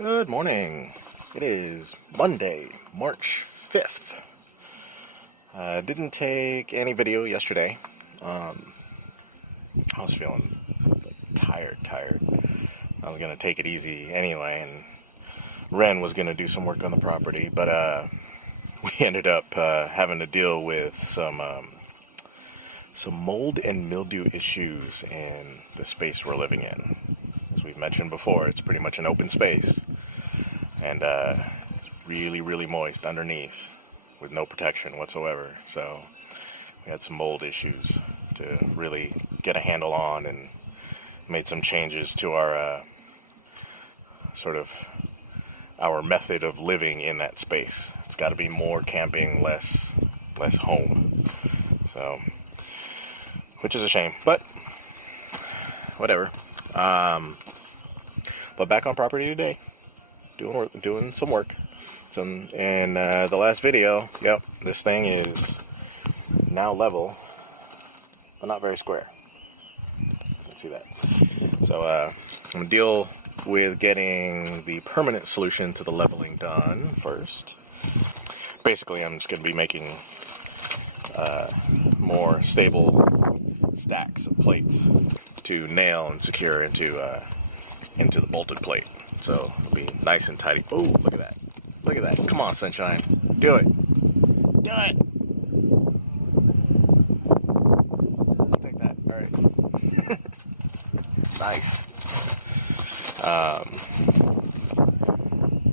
Good morning. It is Monday, March 5th. Didn't take any video yesterday. I was feeling tired. I was going to take it easy anyway, and Ren was going to do some work on the property, but we ended up having to deal with some mold and mildew issues in the space we're living in. As we've mentioned before, it's pretty much an open space, and it's really moist underneath with no protection whatsoever. So we had some mold issues to really get a handle on, and made some changes to our our method of living in that space. It's got to be more camping, less home. So, which is a shame, but whatever. But back on property today, doing some work. So in the last video, yep, this thing is now level, but not very square. You can see that. So I'm gonna deal with getting the permanent solution to the leveling done first. Basically, I'm just gonna be making more stable stacks of plates to nail and secure into the bolted plate. So it'll be nice and tidy. Oh, look at that. Look at that. Come on, sunshine. Do it. Do it. I'll take that. All right. Nice.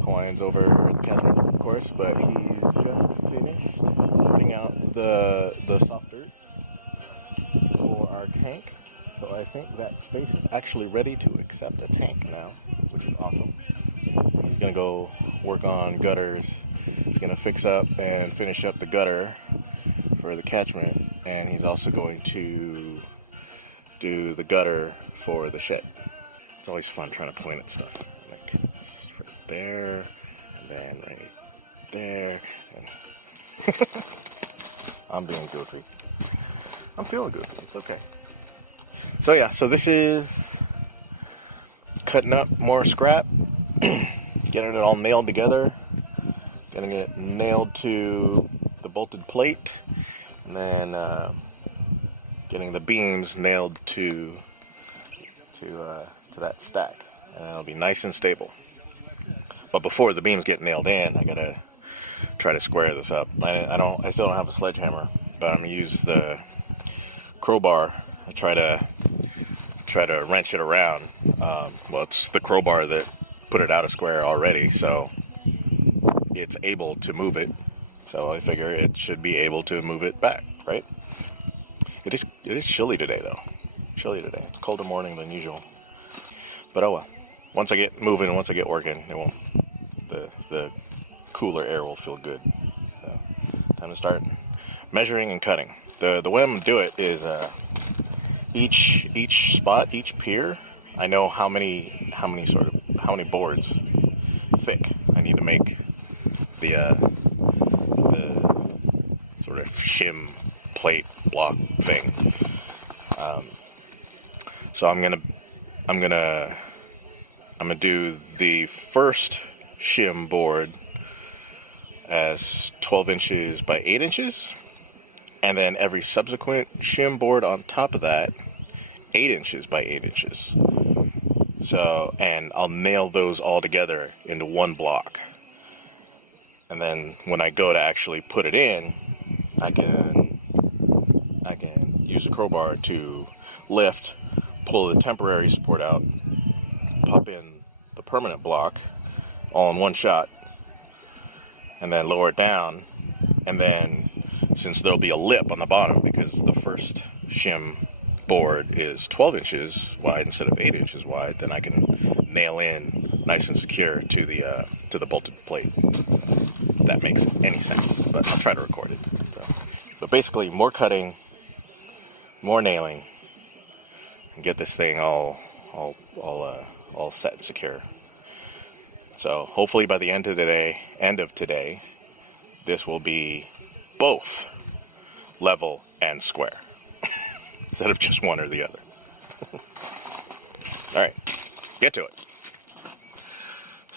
Hawaiian's over at the catchment, of course, but he's just finished putting out the soft dirt for our tank. So I think that space is actually ready to accept a tank now, which is awesome. He's going to go work on gutters. He's going to fix up and finish up the gutter for the catchment, and he's also going to do the gutter for the shed. It's always fun trying to point at stuff. Like right there, and then right there. And I'm being goofy. I'm feeling goofy. It's okay. So yeah, so this is cutting up more scrap, getting it all nailed together, getting it nailed to the bolted plate, and then getting the beams nailed to that stack, and it'll be nice and stable. But before the beams get nailed in, I gotta try to square this up. I still don't have a sledgehammer, but I'm gonna use the crowbar. I try to wrench it around. Well, it's the crowbar that put it out of square already, so it's able to move it. So I figure it should be able to move it back, right? It is chilly today, though. Chilly today. It's a colder morning than usual. But oh well. Once I get moving, once I get working, it won't. The cooler air will feel good. So, time to start measuring and cutting. The way I'm gonna do it is each spot, each pier, I know how many boards thick I need to make the sort of shim plate block thing. So I'm gonna do the first shim board as 12 inches by 8 inches, and then every subsequent shim board on top of that 8 inches by 8 inches. So, and I'll nail those all together into one block. And then when I go to actually put it in, I can use a crowbar to lift, pull the temporary support out, pop in the permanent block all in one shot, and then lower it down. And then, since there'll be a lip on the bottom because the first shim board is 12 inches wide instead of 8 inches wide, then I can nail in nice and secure to the bolted plate. If that makes any sense, but I'll try to record it. So, but basically, more cutting, more nailing, and get this thing all set and secure. So hopefully by the end of today, this will be both level and square instead of just one or the other. All right, get to it.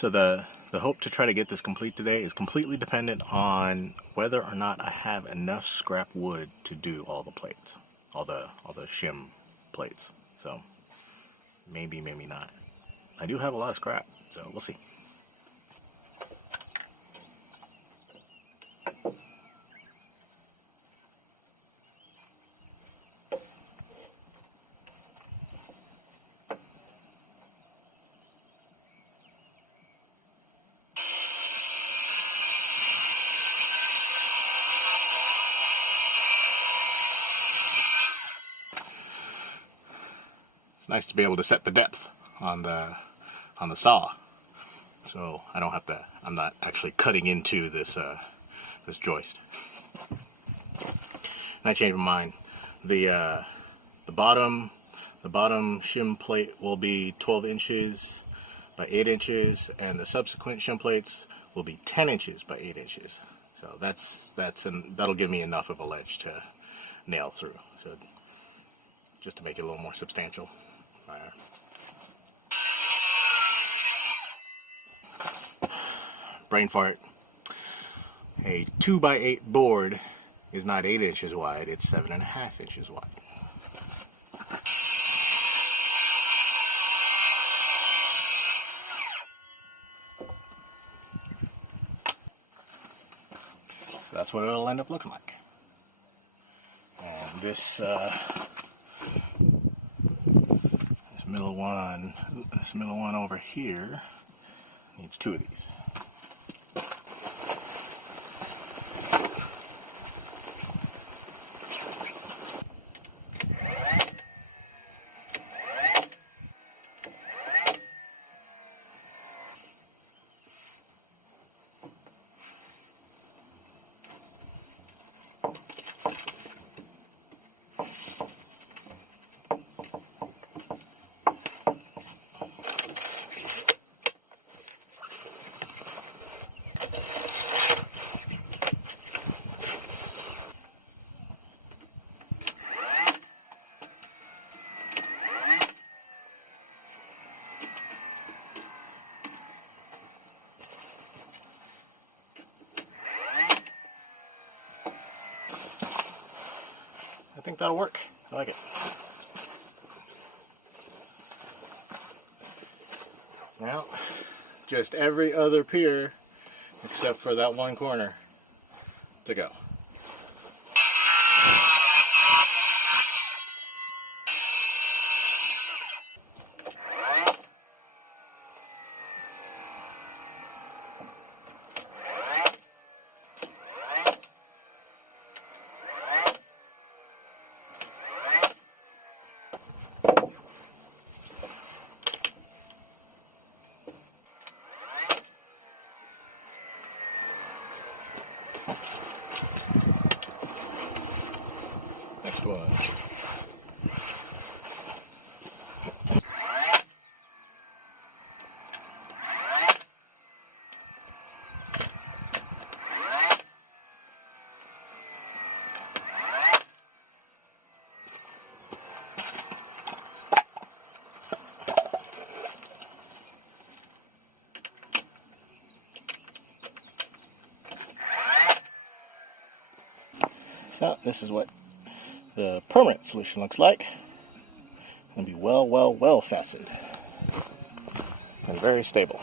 So the hope to try to get this complete today is completely dependent on whether or not I have enough scrap wood to do all the plates, all the shim plates. So maybe, maybe not. I do have a lot of scrap, so we'll see. It's nice to be able to set the depth on the saw, so I don't have to. I'm not actually cutting into this this joist. And I changed my mind. The bottom shim plate will be 12 inches by 8 inches, and the subsequent shim plates will be 10 inches by 8 inches. So that'll give me enough of a ledge to nail through. So just to make it a little more substantial. Brain fart. A 2x8 board is not 8 inches wide, it's 7.5 inches wide. So that's what it'll end up looking like. And this middle one over here needs 2 of these. I think that'll work. I like it. Now, just every other pier except for that one corner to go. Next one. So this is what the permanent solution looks like. It's going to be well faceted and very stable.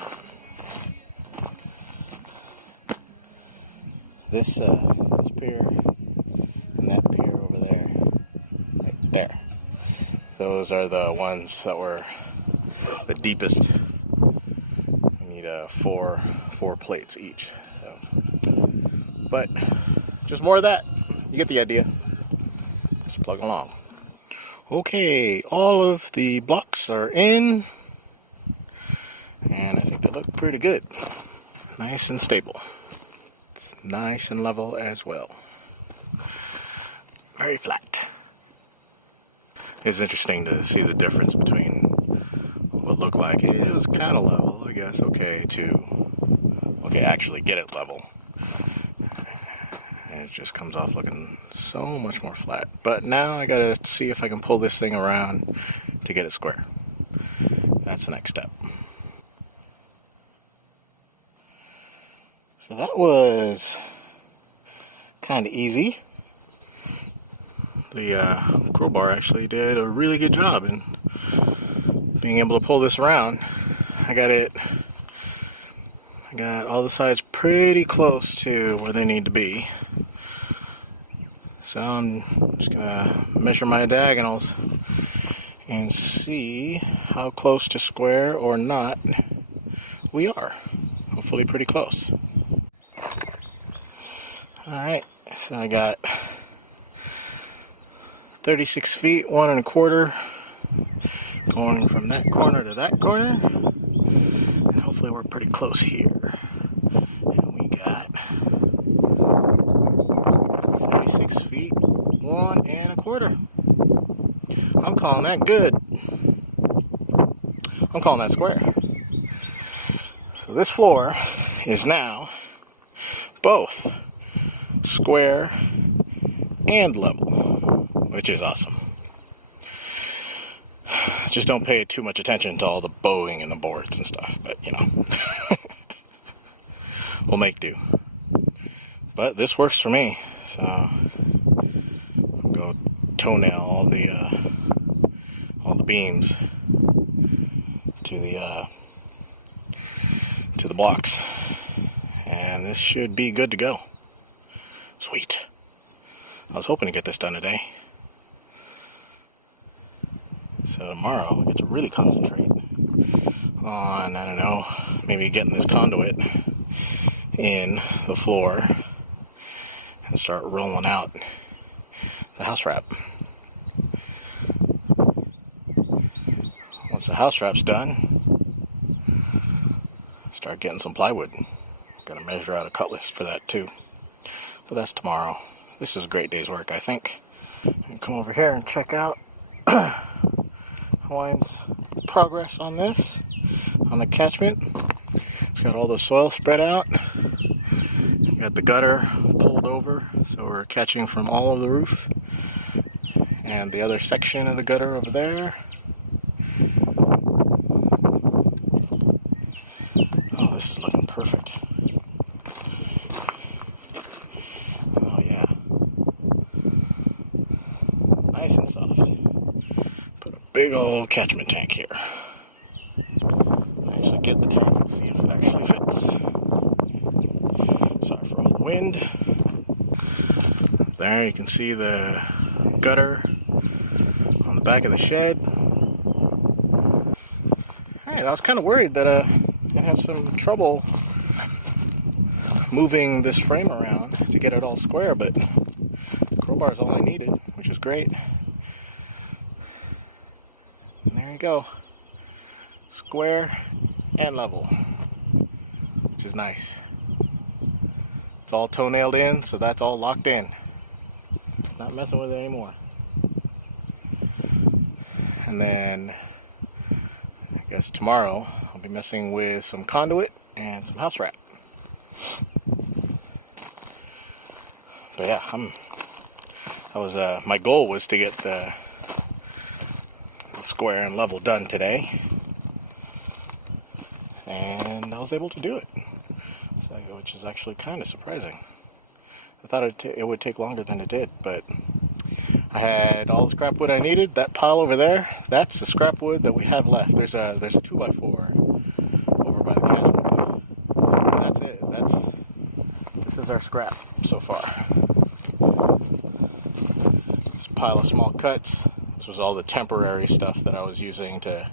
This pier and that pier over there, right there. Those are the ones that were the deepest. We need four plates each. So. But just more of that. You get the idea. Just plug along. Okay, all of the blocks are in, and I think they look pretty good. Nice and stable. It's nice and level as well. Very flat. It's interesting to see the difference between what looked like it was kind of level, I guess, okay, actually get it level. And it just comes off looking so much more flat. But now I gotta see if I can pull this thing around to get it square. That's the next step. So that was kind of easy. The crowbar actually did a really good job in being able to pull this around. I got all the sides pretty close to where they need to be. So I'm just gonna measure my diagonals and see how close to square or not we are. Hopefully pretty close. Alright, so I got 36 feet, 1 1/4, going from that corner to that corner. And hopefully we're pretty close here. And we got 36 feet, 1 1/4. I'm calling that good. I'm calling that square. So this floor is now both square and level, which is awesome. Just don't pay too much attention to all the bowing and the boards and stuff, but you know, we'll make do. But this works for me, so I'll go toenail all the beams to the blocks, and this should be good to go. Sweet. I was hoping to get this done today, so tomorrow I get to really concentrate on, I don't know, maybe getting this conduit in the floor and start rolling out the house wrap. Once the house wrap's done, start getting some plywood. Gotta measure out a cut list for that too, but that's tomorrow. This is a great day's work, I think. And come over here and check out Hawaiian's progress on this, on the catchment. It's got all the soil spread out. Got the gutter pulled over, so we're catching from all of the roof. And the other section of the gutter over there. Oh, this is looking perfect. Oh yeah. Nice and soft. Put a big old catchment tank here. Actually get the tank and see if it actually fits. Sorry for all the wind. Up there you can see the gutter on the back of the shed. Alright, I was kind of worried that I had some trouble moving this frame around to get it all square, but the crowbar is all I needed, which is great. And there you go. Square and level, which is nice. It's all toenailed in, so that's all locked in. Not messing with it anymore. And then I guess tomorrow I'll be messing with some conduit and some house wrap. But yeah, my goal was to get the square and level done today, and I was able to do it, which is actually kind of surprising. I thought it would take longer than it did, but I had all the scrap wood I needed. That pile over there, that's the scrap wood that we have left. There's a 2x4 over by the catchment. And that's it. This is our scrap so far. This pile of small cuts. This was all the temporary stuff that I was using to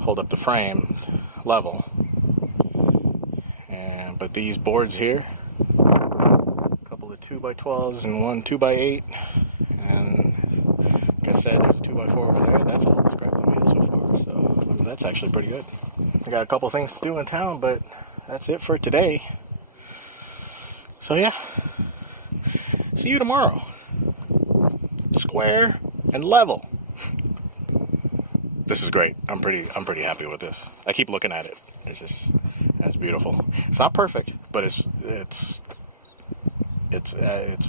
hold up the frame level. But these boards here, a couple of 2x12s and one 2x8, and like I said, there's a 2x4 over there. That's all the scrap that we have so far, so I mean, that's actually pretty good. I got a couple things to do in town, but that's it for today. So yeah, see you tomorrow. Square and level. This is great. I'm pretty happy with this. I keep looking at it. It's beautiful. It's not perfect, but it's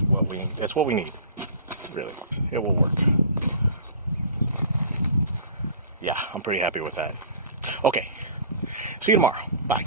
what we need. Really, it will work. Yeah, I'm pretty happy with that. Okay, see you tomorrow. Bye.